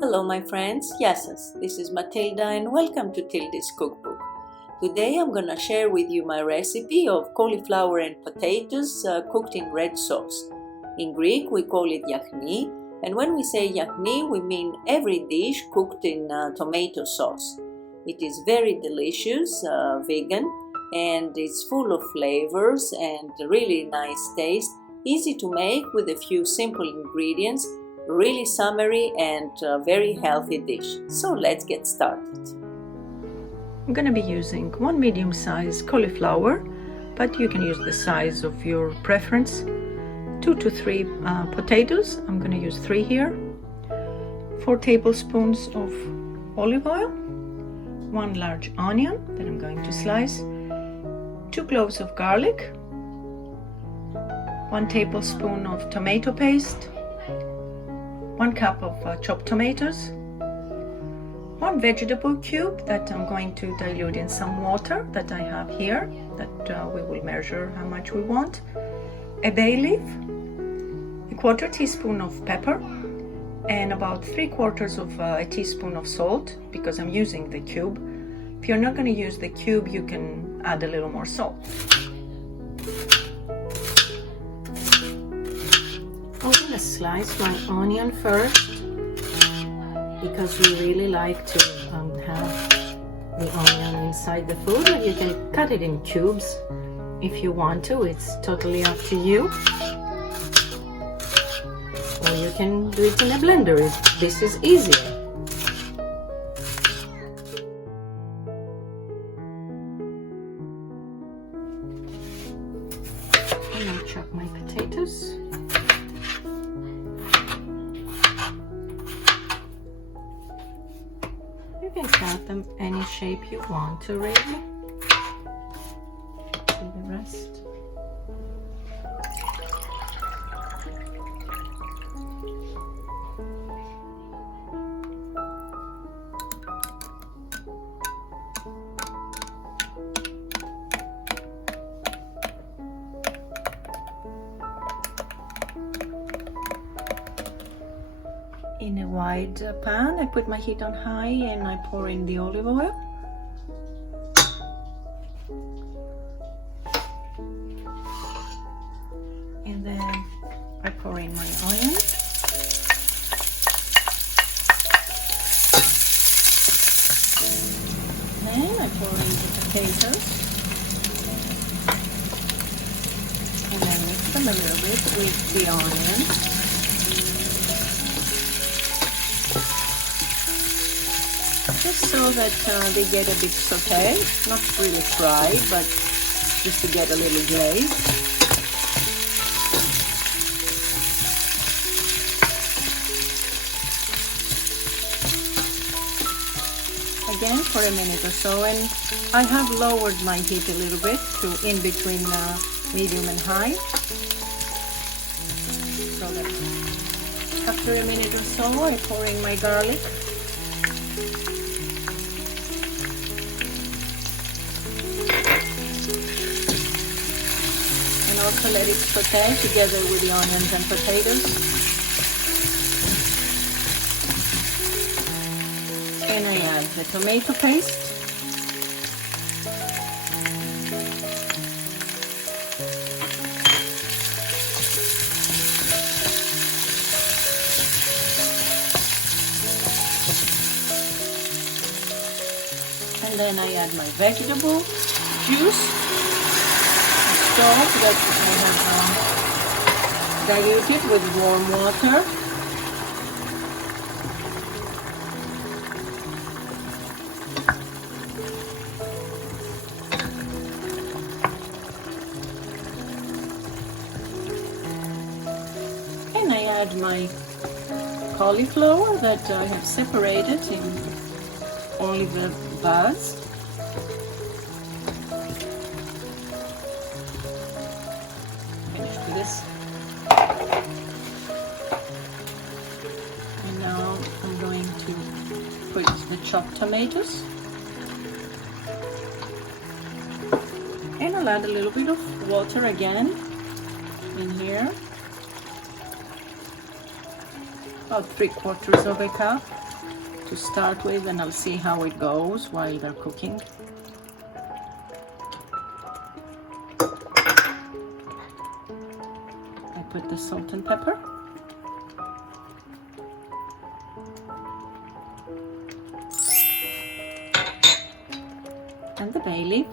Hello my friends, Γεια σας. This is Matilda and welcome to Tilda's Cookbook. Today I'm gonna share with you my recipe of cauliflower and potatoes cooked in red sauce. In Greek we call it Yahni, and when we say Yahni we mean every dish cooked in tomato sauce. It is very delicious, vegan, and it's full of flavors and really nice taste, easy to make with a few simple ingredients, really summery and very healthy dish. So let's get started. I'm going to be using one medium-sized cauliflower, but you can use the size of your preference. 2 to 3 potatoes, I'm going to use 3 here. 4 tablespoons of olive oil. 1 large onion that I'm going to slice. 2 cloves of garlic. 1 tablespoon of tomato paste. 1 cup of chopped tomatoes, 1 vegetable cube that I'm going to dilute in some water that I have here, that we will measure how much we want, a bay leaf, a 1/4 teaspoon of pepper, and about 3/4 of a teaspoon of salt, because I'm using the cube. If you're not going to use the cube, you can add a little more salt. I'm going to slice my onion first because we really like to have the onion inside the food, but you can cut it in cubes if you want to. It's totally up to you. Or you can do it in a blender if this is easier. And I'll chop my potatoes. You can cut them any shape you want to, really. Do the rest. In a wide pan, I put my heat on high and I pour in the olive oil. And then I pour in my onion. Then I pour in the potatoes. And then mix them a little bit with the onion. Just so that they get a bit sauté, not really fried, but just to get a little glaze. Again for a minute or so, and I have lowered my heat a little bit to in between medium and high. So that after a minute or so, I pour in my garlic. Also let it saute together with the onions and potatoes. And I add the tomato paste. And then I add my vegetable juice. That I have diluted with warm water. And I add my cauliflower that I have separated in only the buds. This. And now I'm going to put the chopped tomatoes, and I'll add a little bit of water again in here, about 3/4 of a cup. to start with, and I'll see how it goes while they're cooking. I put the salt and pepper. And the bay leaf.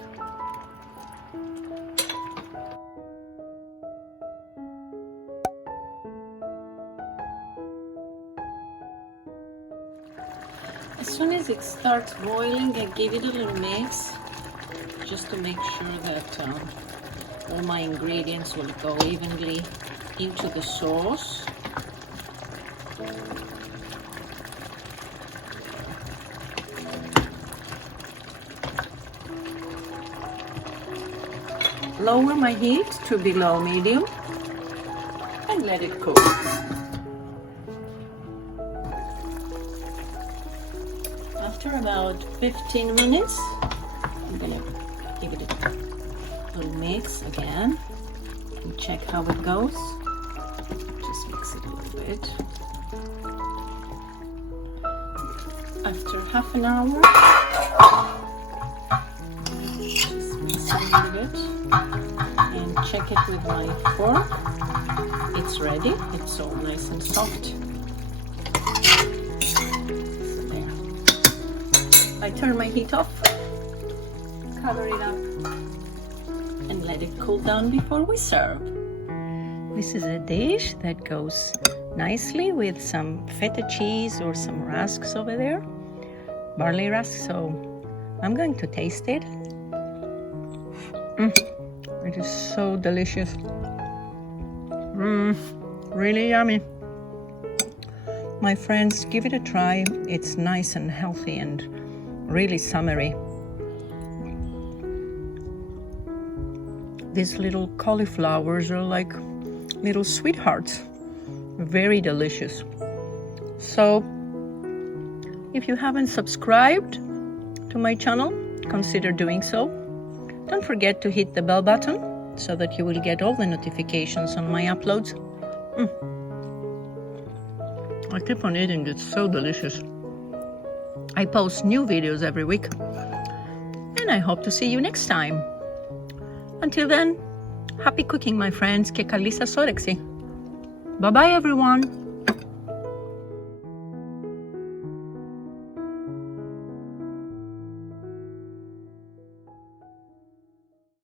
As soon as it starts boiling, I give it a little mix just to make sure that all my ingredients will go evenly into the sauce. Lower my heat to below medium and let it cook. After about 15 minutes, I'm gonna give it a little mix again and check how it goes. Just mix it a little bit. After half an hour, just mix it a little bit and check it with my fork. It's ready. It's all nice and soft. I turn my heat off, cover it up, and let it cool down before we serve. This is a dish that goes nicely with some feta cheese or some rusks over there, barley rusks, so I'm going to taste it. It is so delicious. Really yummy. My friends, give it a try. It's nice and healthy and really summery. These little cauliflowers are like little sweethearts. Very delicious. So, if you haven't subscribed to my channel, consider doing so. Don't forget to hit the bell button so that you will get all the notifications on my uploads. I keep on eating, it's so delicious. I post new videos every week, and I hope to see you next time. Until then, happy cooking, my friends. Και καλή σας όρεξη. Bye bye, everyone.